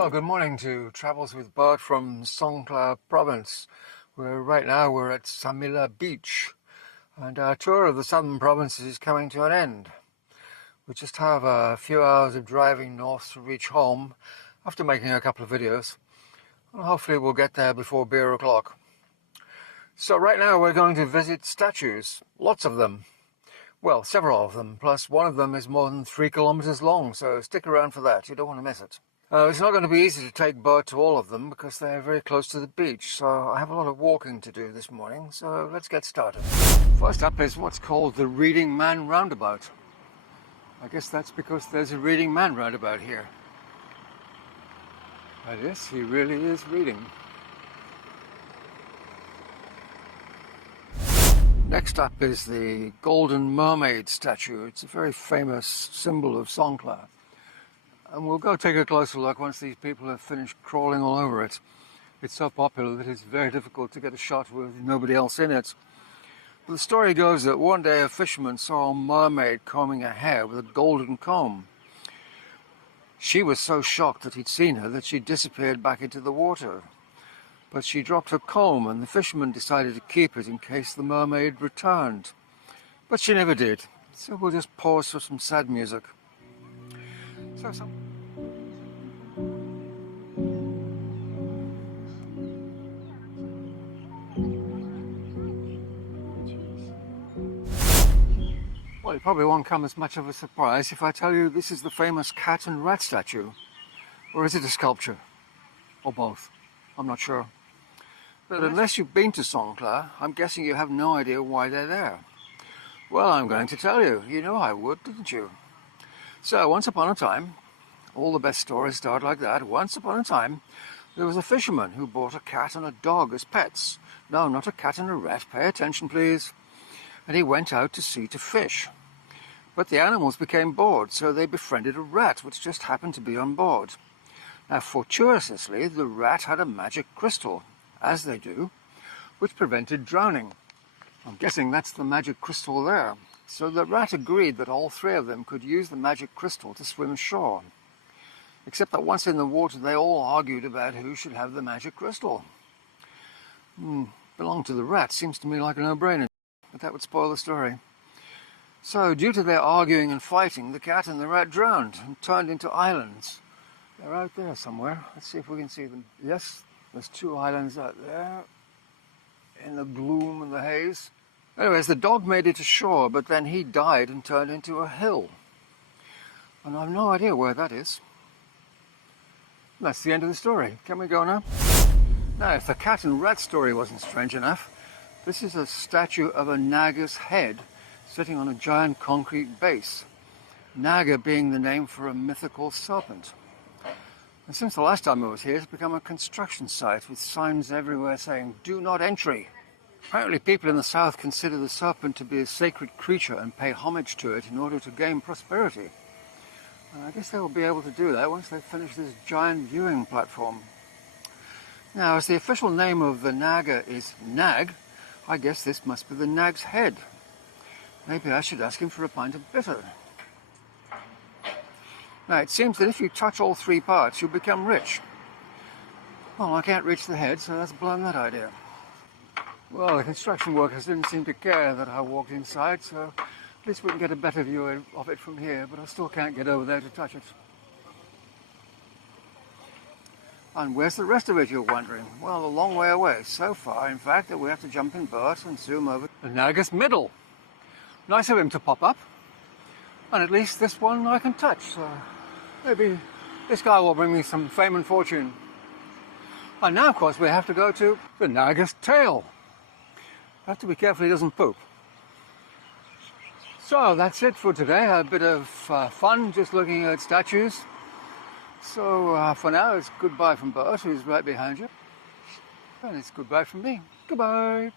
Well, good morning to Travels with Bert from Songkhla province, where right now we're at Samila Beach, and our tour of the southern provinces is coming to an end. We just have a few hours of driving north to reach home after making a couple of videos, and hopefully we'll get there before beer o'clock. So right now we're going to visit statues, lots of them. Well, several of them, plus one of them is more than 3 kilometers long, so stick around for that, you don't want to miss it. It's not going to be easy to take Bert to all of them because they're very close to the beach, so I have a lot of walking to do this morning, so let's get started. First up is what's called the Reading Man Roundabout. I guess that's because there's a reading man roundabout here. And yes, he really is reading. Next up is the Golden Mermaid statue. It's a very famous symbol of Songkhla. And we'll go take a closer look once these people have finished crawling all over it. It's so popular that it's very difficult to get a shot with nobody else in it. But the story goes that one day a fisherman saw a mermaid combing her hair with a golden comb. She was so shocked that he'd seen her that she disappeared back into the water. But she dropped her comb, and the fisherman decided to keep it in case the mermaid returned. But she never did, so we'll just pause for some sad music. Well, it probably won't come as much of a surprise if I tell you this is the famous cat and rat statue. Or is it a sculpture? Or both? I'm not sure. But unless you've been to Songkhla, I'm guessing you have no idea why they're there. Well, I'm going to tell you. You know I would, didn't you? So, once upon a time, all the best stories start like that. Once upon a time, there was a fisherman who bought a cat and a dog as pets. No, not a cat and a rat. Pay attention, please. And he went out to sea to fish. But the animals became bored, so they befriended a rat, which just happened to be on board. Now, fortuitously, the rat had a magic crystal, as they do, which prevented drowning. I'm guessing that's the magic crystal there. So the rat agreed that all three of them could use the magic crystal to swim ashore. Except that once in the water, they all argued about who should have the magic crystal. Belong to the rat seems to me like a no-brainer, but that would spoil the story. So, due to their arguing and fighting, the cat and the rat drowned and turned into islands. They're out there somewhere. Let's see if we can see them. Yes, there's 2 islands out there in the gloom and the haze. Anyways, the dog made it ashore, but then he died and turned into a hill. And I've no idea where that is. That's the end of the story. Can we go now? Now, if the cat and rat story wasn't strange enough, this is a statue of a naga's head sitting on a giant concrete base. Naga being the name for a mythical serpent. And since the last time I was here, it's become a construction site with signs everywhere saying, "Do not entry." Apparently people in the south consider the serpent to be a sacred creature and pay homage to it in order to gain prosperity. And I guess they will be able to do that once they finish this giant viewing platform. Now, as the official name of the naga is Nag, I guess this must be the nag's head. Maybe I should ask him for a pint of bitter. Now, it seems that if you touch all 3 parts, you'll become rich. Well, I can't reach the head, so let's blow that idea. Well, the construction workers didn't seem to care that I walked inside, so at least we can get a better view of it from here, but I still can't get over there to touch it. And where's the rest of it, you're wondering? Well, a long way away. So far, in fact, that we have to jump in Bert and zoom over the naga's middle. Nice of him to pop up. And at least this one I can touch, so maybe this guy will bring me some fame and fortune. And now, of course, we have to go to the naga's tail. Have to be careful he doesn't poop. So that's it for today. A bit of fun just looking at statues. So for now, it's goodbye from Bert, who's right behind you. And it's goodbye from me. Goodbye.